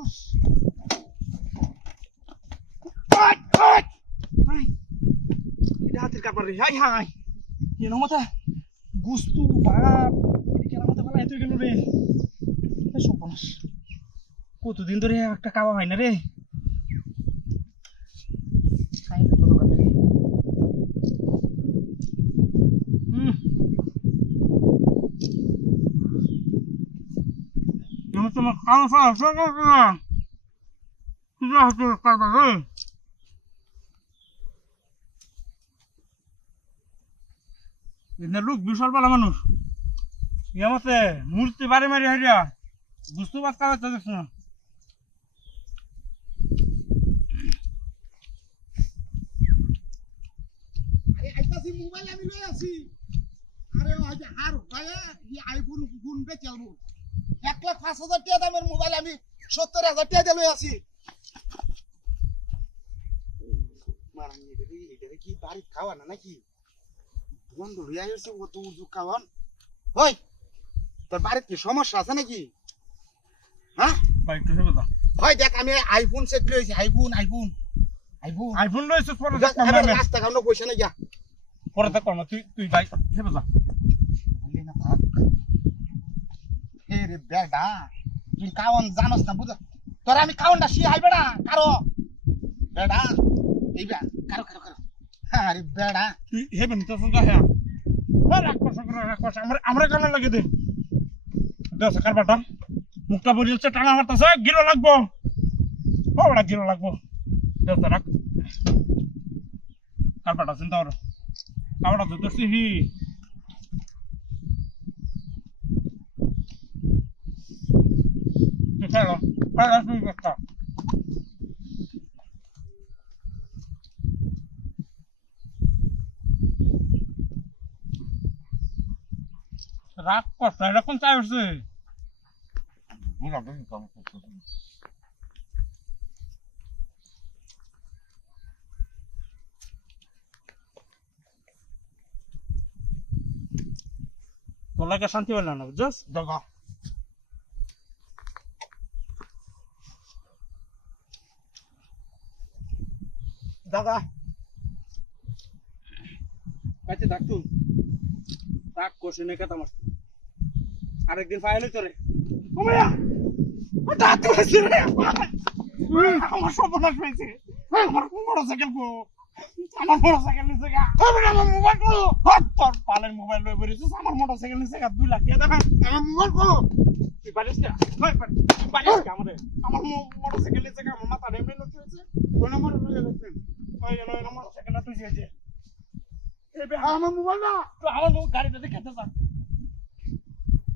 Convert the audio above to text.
সাহস high high high এটা হাতের কাপড় রে হাই হাই এর মতো গুস্তু বাপ এর মতো বলা এত গেল রে সর্বনাশ কতদিন ধরে একটা খাওয়া হয় না রে খাই না কত কাটে তোমার খাওয়া খাওয়া লোক বিশাল পালা মানুষ ইয়ামতে মূর্তি বাড়ি মারি হারিয়া বুঝতে পারতে দেখ না মোবাইল আমি লই আছি আরে আর ভাইয়া আইফোন ফোন বে চালবো 1,05,000 টাকা দামের মোবাইল আমি 70,000 টাকা দিয়ে লই আছি মারানি এটা কি বাড়ি খাওয়া না নাকি বন্ধ লইয়া এসে ও তো উজু খাওয়ান ওই তোর বাড়িতে কি সমস্যা আছে নাকি হ্যাঁ বাইক তো হেবে দাও হয় দেখ আমি আইফোন সেট লইছি আইফোন আইফোন লইছিস পরে রাস্তা কামনা পয়সা নাই যা পরে দেখ না তুই বাইক হেবে যা বললি না থাক রে বেডা তুই কাওন জানোস না বুঝা তোর আমি কাওনটা শি আইবে না কারো বেডা এইবা কারো আরে বেডা তুই হেবে না তো যা হ্যাঁ রাখ আমরা কেন লাগে দে দেখ কারবাটা মুখটা বলিলছে টানা মারতাছে গিলো লাগবো বড়া গিলো লাগবো দেখ রাখ কারবাটা চিন্তা করো কারবাটা তো দর্শি হি চলো তুই একটা রাগ করছে এরকম চাই উঠছে তোলাকে শান্তি পেল না বুঝছস দাদা দাদা কাছে থাকতু রাগ করছে নে কথা মারত আরেকদিন ফাইল হইতো রে ও মায়া ওটা তো হইছে রে আমার সর্বনাশ হয়েছে আমার মোটরসাইকেল কো আমার মোটরসাইকেল নিচে গা আমার মোবাইল কো তোর পালের মোবাইল লই বেরিয়েছিস আমার মোটরসাইকেল নিচে গা 2 লাখ টাকা আমার মোবাইল কো তুই পারিস না তুই পারিস না আমার মোটরসাইকেল নিচে গা আমার মাথা এমনি নষ্ট হয়েছে কোন নম্বর লই গেছেন ওই মোটরসাইকেলটা তুই যেছে এই বে আমার মোবাইল না তুই আমার গাড়িটা দেখে যা